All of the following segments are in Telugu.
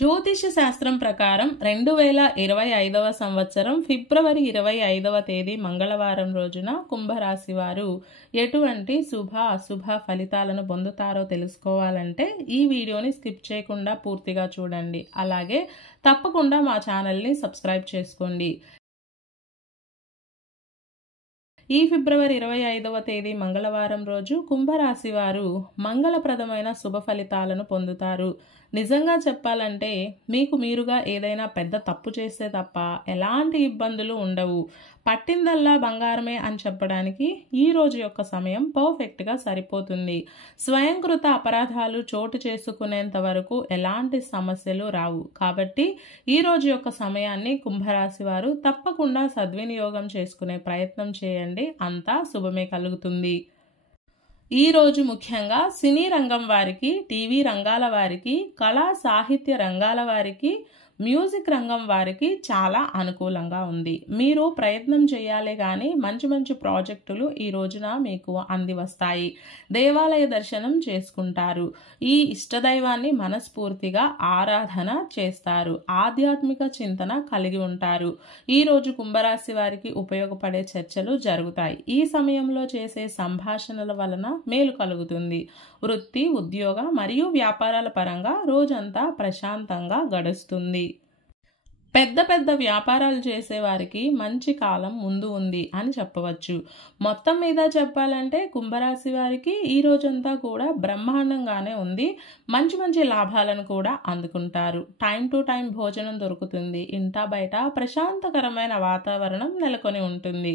జ్యోతిష శాస్త్రం ప్రకారం 2025వ సంవత్సరం ఫిబ్రవరి 25వ తేదీ మంగళవారం రోజున కుంభరాశి వారు ఎటువంటి శుభ అశుభ ఫలితాలను పొందుతారో తెలుసుకోవాలంటే ఈ వీడియోని స్కిప్ చేయకుండా పూర్తిగా చూడండి. అలాగే తప్పకుండా మా ఛానల్ని సబ్స్క్రైబ్ చేసుకోండి. ఈ ఫిబ్రవరి 25వ తేదీ మంగళవారం రోజు కుంభరాశి వారు మంగళప్రదమైన శుభ ఫలితాలను పొందుతారు. నిజంగా చెప్పాలంటే మీకు మీరుగా ఏదైనా పెద్ద తప్పు చేస్తే తప్ప ఎలాంటి ఇబ్బందులు ఉండవు. పట్టిందల్లా బంగారమే అని చెప్పడానికి ఈ రోజు యొక్క సమయం పర్ఫెక్ట్గా సరిపోతుంది. స్వయంకృత అపరాధాలు చోటు చేసుకునేంత వరకు ఎలాంటి సమస్యలు రావు. కాబట్టి ఈ రోజు యొక్క సమయాన్ని కుంభరాశి వారు తప్పకుండా సద్వినియోగం చేసుకునే ప్రయత్నం చేయండి. అంతా శుభమే కలుగుతుంది. ఈ రోజు ముఖ్యంగా సినీ రంగం వారికి, టీవీ రంగాల వారికి, కళా సాహిత్య రంగాల వారికి, మ్యూజిక్ రంగం వారికి చాలా అనుకూలంగా ఉంది. మీరు ప్రయత్నం చేయాలి కానీ మంచి మంచి ప్రాజెక్టులు ఈ రోజున మీకు అంది వస్తాయి. దేవాలయ దర్శనం చేసుకుంటారు. ఈ ఇష్టదైవాన్ని మనస్ఫూర్తిగా ఆరాధన చేస్తారు. ఆధ్యాత్మిక చింతన కలిగి ఉంటారు. ఈ రోజు కుంభరాశి వారికి ఉపయోగపడే చర్చలు జరుగుతాయి. ఈ సమయంలో చేసే సంభాషణల వలన మేలు కలుగుతుంది. వృత్తి, ఉద్యోగ మరియు వ్యాపారాల పరంగా రోజంతా ప్రశాంతంగా గడుస్తుంది. పెద్ద పెద్ద వ్యాపారాలు చేసేవారికి మంచి కాలం ముందు ఉంది అని చెప్పవచ్చు. మొత్తం మీద చెప్పాలంటే కుంభరాశి వారికి ఈ రోజంతా కూడా బ్రహ్మాండంగానే ఉంది. మంచి మంచి లాభాలను కూడా అందుకుంటారు. టైం టు టైం భోజనం దొరుకుతుంది. ఇంటా బయట ప్రశాంతకరమైన వాతావరణం నెలకొని ఉంటుంది.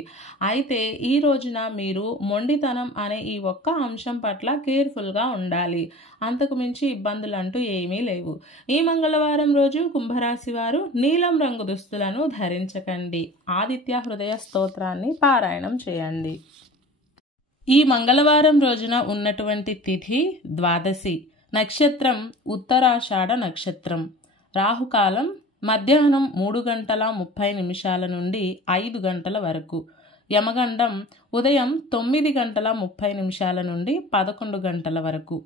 అయితే ఈ రోజున మీరు మొండితనం అనే ఈ ఒక్క అంశం పట్ల కేర్ఫుల్గా ఉండాలి. అంతకు మించి ఇబ్బందులు అంటూ ఏమీ లేవు. ఈ మంగళవారం రోజు కుంభరాశి వారు నీలం రంగు దుస్తులను ధరించకండి. ఆదిత్య హృదయ స్తోత్రాన్ని పారాయణం చేయండి. ఈ మంగళవారం రోజున ఉన్నటువంటి తిథి ద్వాదశి, నక్షత్రం ఉత్తరాషాఢ నక్షత్రం, రాహుకాలం మధ్యాహ్నం 3:30 నుండి 5 గంటల వరకు, యమగండం ఉదయం 9:30 నుండి 11 గంటల వరకు,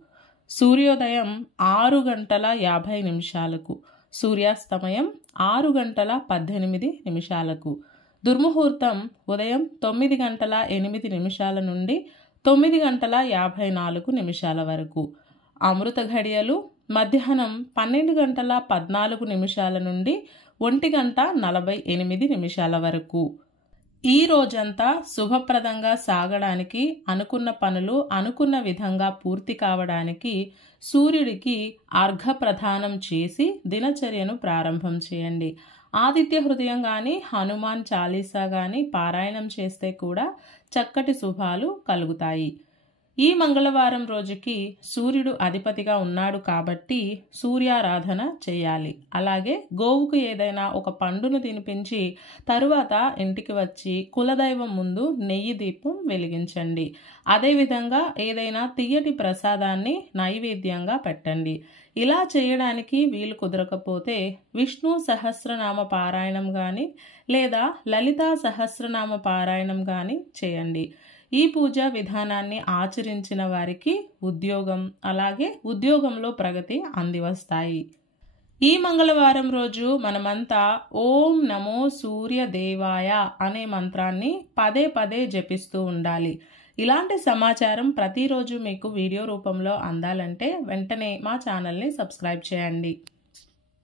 సూర్యోదయం 6:50, సూర్యాస్తమయం 6:18, దుర్ముహూర్తం ఉదయం 9:08 నుండి 9:54 వరకు, అమృత ఘడియలు మధ్యాహ్నం 12:14 నుండి 1:48 వరకు. ఈ రోజంతా శుభప్రదంగా సాగడానికి, అనుకున్న పనులు అనుకున్న విధంగా పూర్తి కావడానికి సూర్యుడికి అర్ఘ్య ప్రదానం చేసి దినచర్యను ప్రారంభం చేయండి. ఆదిత్య హృదయం కానీ హనుమాన్ చాలీసా కానీ పారాయణం చేస్తే కూడా చక్కటి శుభాలు కలుగుతాయి. ఈ మంగళవారం రోజుకి సూర్యుడు అధిపతిగా ఉన్నాడు కాబట్టి సూర్యారాధన చేయాలి. అలాగే గోవుకు ఏదైనా ఒక పండును తినిపించి తరువాత ఇంటికి వచ్చి కులదైవం ముందు నెయ్యి దీపం వెలిగించండి. అదేవిధంగా ఏదైనా తియ్యటి ప్రసాదాన్ని నైవేద్యంగా పెట్టండి. ఇలా చేయడానికి వీలు కుదరకపోతే విష్ణు సహస్రనామ పారాయణం కానీ లేదా లలితా సహస్రనామ పారాయణం కానీ చేయండి. ఈ పూజా విధానాన్ని ఆచరించిన వారికి ఉద్యోగం, అలాగే ఉద్యోగంలో ప్రగతి అందివస్తాయి. ఈ మంగళవారం రోజు మనమంతా ఓం నమో సూర్య దేవాయ అనే మంత్రాన్ని పదే పదే జపిస్తూ ఉండాలి. ఇలాంటి సమాచారం ప్రతిరోజు మీకు వీడియో రూపంలో అందాలంటే వెంటనే మా ఛానల్ని సబ్స్క్రైబ్ చేయండి.